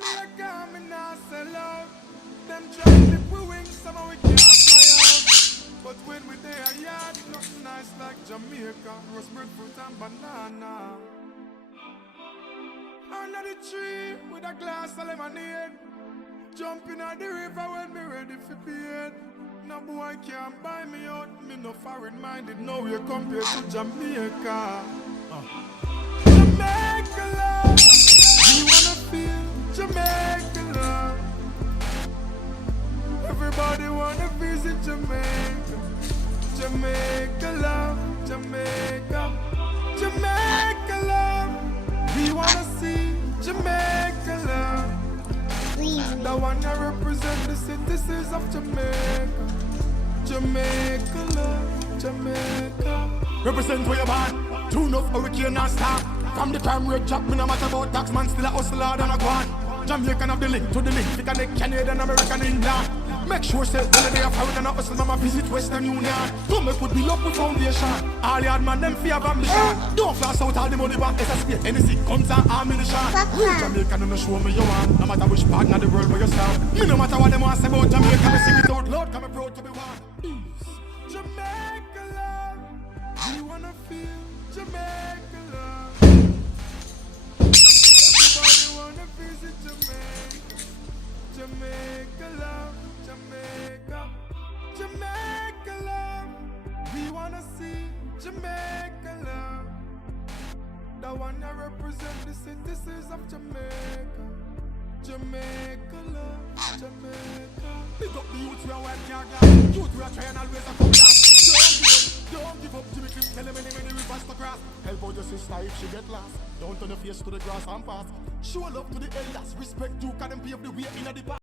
Jamaica, me nah sell out. Them try to flip we wings, somehow we can't fly out. But when we there, yard, nothing nice like Jamaica. Roast breadfruit and banana. Under the tree with a glass of lemonade. Jumping at the river when me ready for bed. No boy can't buy me out. Me no foreign minded, no way compared to Jamaica. Jamaica love. We wanna feel Jamaica love. Everybody wanna visit Jamaica. Jamaica love. Jamaica. Jamaica love. We wanna see Jamaica love. The one that represent the citizens of Jamaica. Jamaica love, Jamaica. Represent where you're born. Tune up hurricane and stop. From the crime rate drop, me no matter about tax man, still a hustle hard and a gone. Jamaican have the link to the link. They connect Canadian, American, England. Make sure say when they are foreign and a hustle, mama visit Western Union. Don't make would be up with foundation. All yard man, them fear of ambition. Don't flash out all the money back, SSP, anything comes and ammunition. Real Jamaican, no show me you want. No matter which part of the world where you stand. Me no matter what them want say about Jamaica, me sing it out loud, come proud to be one. Jamaica love, we wanna feel Jamaica love. Everybody wanna visit Jamaica. Jamaica love, Jamaica. Jamaica love, we wanna see Jamaica love. The one that represent the citizens of Jamaica. Jamaica love, Jamaica. Pick up the youth we are white can't glass. Youth we are trying always to come down. Don't give up, Jimmy Clip, tell them many rivers to cross. Help out your sister if she get lost. Don't turn your face to the grass and pass. Show love to the elders, respect you, can them pave the way in the past.